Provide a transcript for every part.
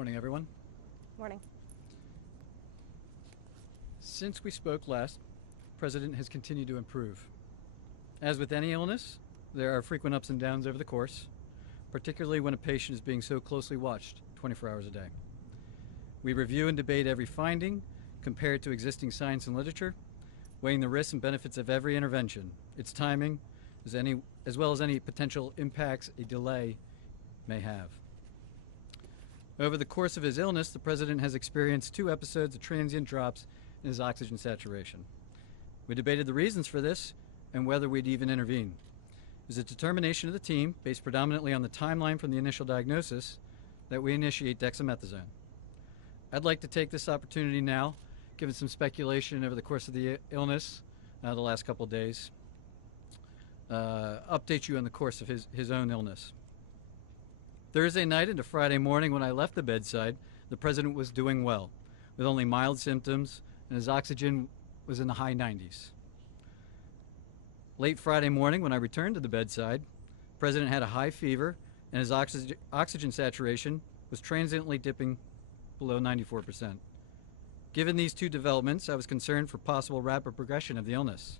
Morning, everyone. Morning. Since we spoke last, the President has continued to improve. As with any illness, there are frequent ups and downs over the course, particularly when a patient is being so closely watched 24 hours a day. We review and debate every finding, compare it to existing science and literature, weighing the risks and benefits of every intervention, its timing, as well as any potential impacts a delay may have. Over the course of his illness, the President has experienced 2 episodes of transient drops in his oxygen saturation. We debated the reasons for this and whether we'd even intervene. It was a determination of the team, based predominantly on the timeline from the initial diagnosis, that we initiate dexamethasone. I'd like to take this opportunity now, given some speculation over the course of the illness the last couple of days, update you on the course of his own illness. Thursday night into Friday morning when I left the bedside, the President was doing well, with only mild symptoms, and his oxygen was in the high 90s. Late Friday morning when I returned to the bedside, the President had a high fever, and his oxygen saturation was transiently dipping below 94%. Given these 2 developments, I was concerned for possible rapid progression of the illness.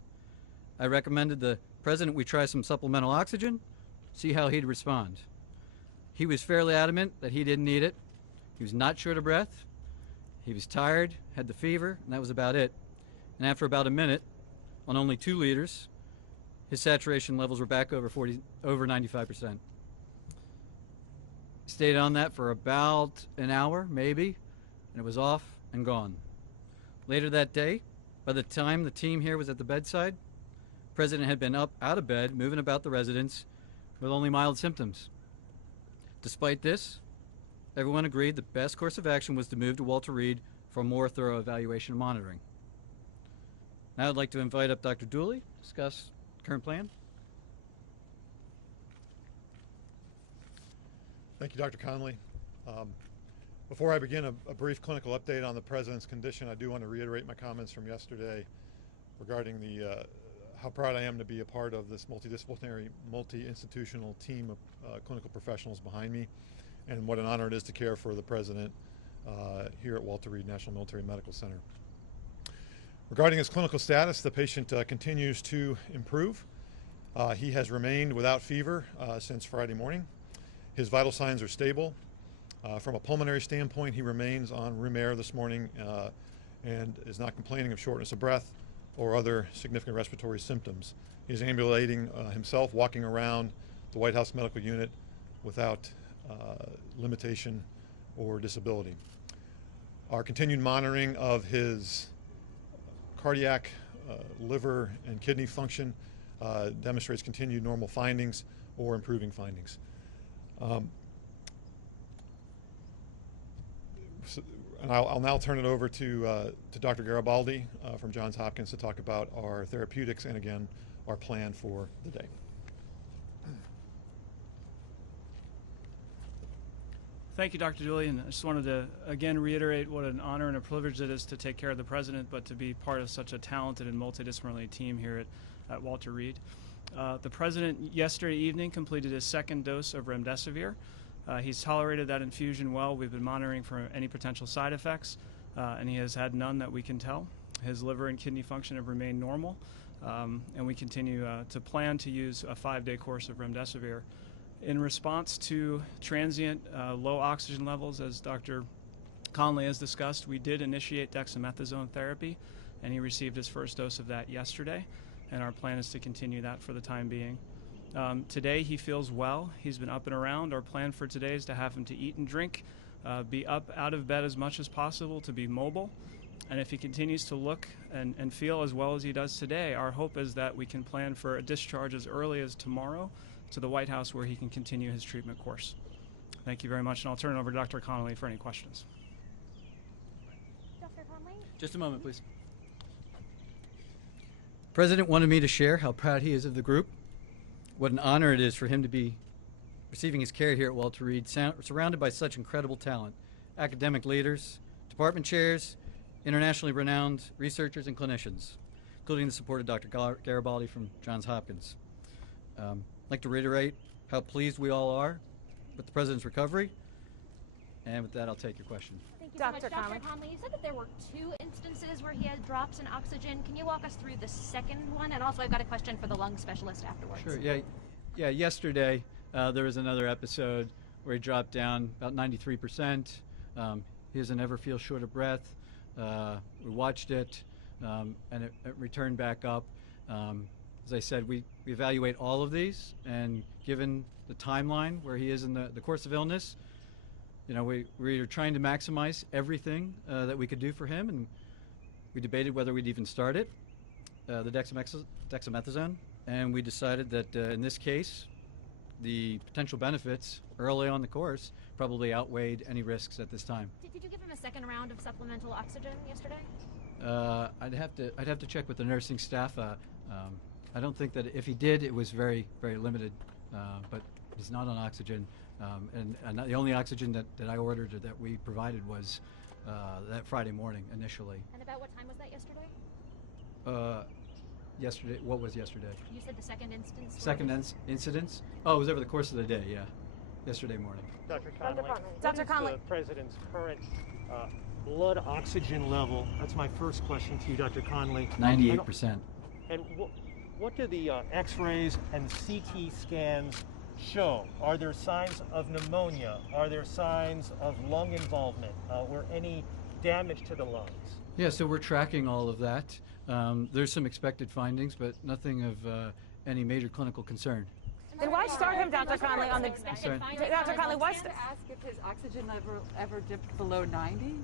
I recommended the President we try some supplemental oxygen, see how he'd respond. He was fairly adamant that he didn't need it. He was not short of breath. He was tired, had the fever, and that was about it. And after about a minute, on only 2 liters, his saturation levels were back over 95%. Stayed on that for about an hour, maybe, and it was off and gone. Later that day, by the time the team here was at the bedside, the President had been up out of bed, moving about the residence with only mild symptoms. Despite this, everyone agreed the best course of action was to move to Walter Reed for a more thorough evaluation and monitoring. Now I'd like to invite up Dr. Dooley to discuss the current plan. Thank you, Dr. Conley. Before I begin a brief clinical update on the President's condition, I do want to reiterate my comments from yesterday regarding how proud I am to be a part of this multidisciplinary, multi-institutional team of clinical professionals behind me, and what an honor it is to care for the President here at Walter Reed National Military Medical Center. Regarding his clinical status, the patient continues to improve. He has remained without fever since Friday morning. His vital signs are stable. From a pulmonary standpoint, he remains on room air this morning and is not complaining of shortness of breath or other significant respiratory symptoms. He's ambulating himself, walking around the White House Medical Unit without limitation or disability. Our continued monitoring of his cardiac, liver, and kidney function demonstrates continued normal findings or improving findings. And I'll now turn it over to Dr. Garibaldi from Johns Hopkins to talk about our therapeutics and, again, our plan for the day. Thank you, Dr. Dooley, and I just wanted to again reiterate what an honor and a privilege it is to take care of the President, but to be part of such a talented and multidisciplinary team here at Walter Reed. The President yesterday evening completed his 2nd dose of remdesivir. He's tolerated that infusion well. We've been monitoring for any potential side effects, and he has had none that we can tell. His liver and kidney function have remained normal, and we continue to plan to use a 5-day course of remdesivir. In response to transient low oxygen levels, as Dr. Conley has discussed, we did initiate dexamethasone therapy, and he received his 1st dose of that yesterday, and our plan is to continue that for the time being. Today he feels well. He's been up and around. Our plan for today is to have him to eat and drink, be up out of bed as much as possible, to be mobile. And if he continues to look and feel as well as he does today, our hope is that we can plan for a discharge as early as tomorrow to the White House, where he can continue his treatment course. Thank you very much, and I'll turn it over to Dr. Conley for any questions. Dr. Conley? Just a moment, please. The President wanted me to share how proud he is of the group, what an honor it is for him to be receiving his care here at Walter Reed, surrounded by such incredible talent, academic leaders, department chairs, internationally renowned researchers and clinicians, including the support of Dr. Garibaldi from Johns Hopkins. I'd like to reiterate how pleased we all are with the President's recovery And with that, I'll take your question. Thank you so much. Dr. Dr. Conley. Conley, you said that there were 2 instances where he had drops in oxygen. Can you walk us through the second one? And also, I've got a question for the lung specialist afterwards. Sure. Yeah. Yesterday, there was another episode where he dropped down about 93%. He doesn't ever feel short of breath. We watched it, and it returned back up. As I said, we evaluate all of these, and given the timeline where he is in the course of illness, we're trying to maximize everything that we could do for him, and we debated whether we'd even start it, the dexamethasone, and we decided that in this case, the potential benefits early on the course probably outweighed any risks at this time. Did you give him a second round of supplemental oxygen yesterday? I'd have to check with the nursing staff. I don't think that if he did, it was very, very limited. But he's not on oxygen, and the only oxygen that I ordered or that we provided was that Friday morning initially. And about what time was that yesterday? Yesterday. What was yesterday? You said the second instance. Second incidence? Oh, it was over the course of the day. Yeah, yesterday morning. Dr. Conley. Dr. Conley. What is the president's current blood oxygen level? That's my first question to you, Dr. Conley. 98%. And what do the X-rays and CT scans show? Are there signs of pneumonia? Are there signs of lung involvement or any damage to the lungs? Yeah, so we're tracking all of that. There's some expected findings, but nothing of any major clinical concern. Then why start him, Dr. Conley, on the... Sorry. Dr. Conley, why... To ask if his oxygen level ever dipped below 90?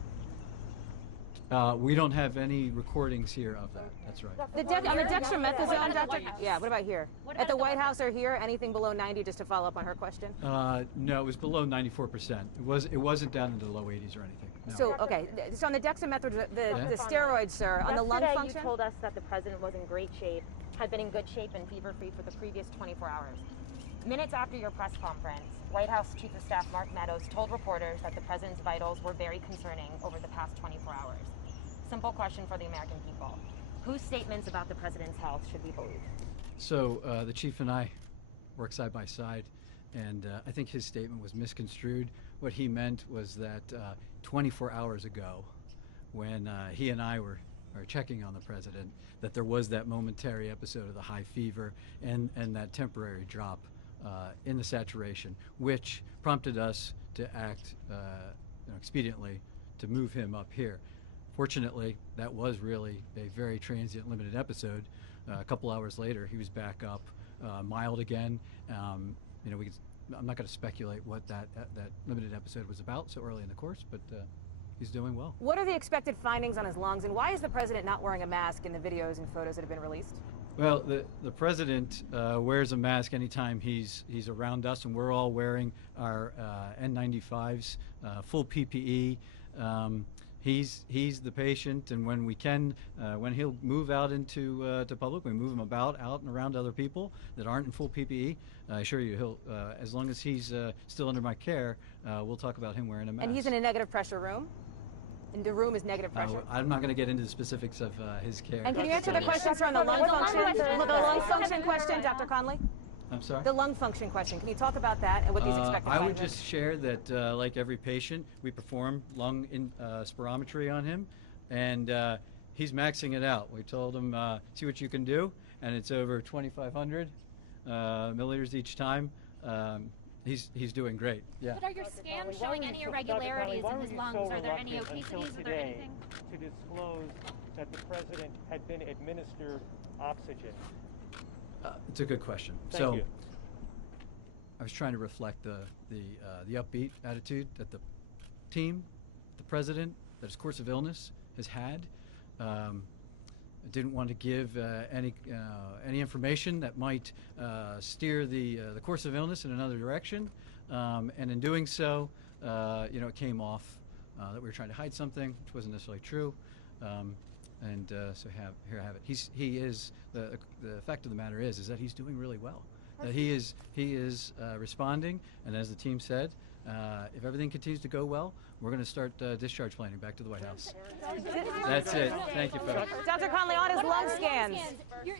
We don't have any recordings here of that. That's right. On the dexamethasone, What about Dr. the White House? Yeah, what about here? What At about the the White White House or here, anything below 90, just to follow up on her question? No, it was below 94%. It wasn't down into the low 80s or anything. No. So, okay, so on the dexamethasone, the steroids, sir, on the lung Yesterday, function? you told us that the president was in great shape, had been in good shape and fever-free for the previous 24 hours. Minutes after your press conference, White House Chief of Staff Mark Meadows told reporters that the president's vitals were very concerning over the past 24 hours. Simple question for the American people. Whose statements about the president's health should we believe? So the chief and I work side by side, and I think his statement was misconstrued. What he meant was that 24 hours ago, when he and I were checking on the president, that there was that momentary episode of the high fever and that temporary drop in the saturation, which prompted us to act expediently to move him up here. Fortunately, that was really a very transient, limited episode. A couple hours later, he was back up, mild again. I'm not going to speculate what that limited episode was about so early in the course, but he's doing well. What are the expected findings on his lungs, and why is the president not wearing a mask in the videos and photos that have been released? Well, the president wears a mask anytime he's around us, and we're all wearing our N95s, full PPE. He's the patient, and when we can, when he'll move out into to public, we move him out and around other people that aren't in full PPE. I assure you, he'll as long as he's still under my care, we'll talk about him wearing a mask. And he's in a negative pressure room? And the room is negative pressure? I'm not going to get into the specifics of his care. And can you answer the question, sir, on the lung function? The lung function question, Dr. Conley? I'm sorry? The lung function question. Can you talk about that and what these expected I findings would just share that, like every patient, we perform lung spirometry on him, and he's maxing it out. We told him, see what you can do, and it's over 2,500 milliliters each time. He's doing great. Yeah. But are your scans showing any irregularities in his lungs? Are there any obesities? Is there anything? To disclose that the president had been administered oxygen? It's a good question. Thank you. I was trying to reflect the upbeat attitude that the team, the president, that his course of illness has had. I didn't want to give any information that might steer the course of illness in another direction, and in doing so, it came off that we were trying to hide something, which wasn't necessarily true. So here I have it. He is the fact of the matter is that he's doing really well. That he is responding, and as the team said, if everything continues to go well, we're going to start discharge planning back to the White House. That's it. Thank you, folks. Dr. Conley, on his What lung about scans.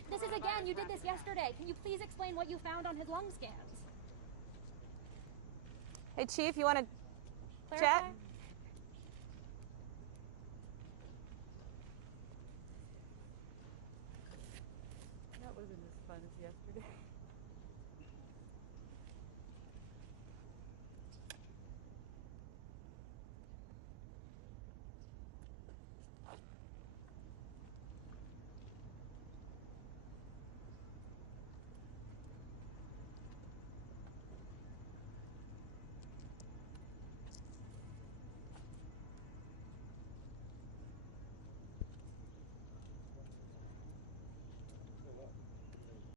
This is again, you did this yesterday. Can you please explain what you found on his lung scans? Hey, Chief, you want to clarify? That wasn't as fun as yesterday.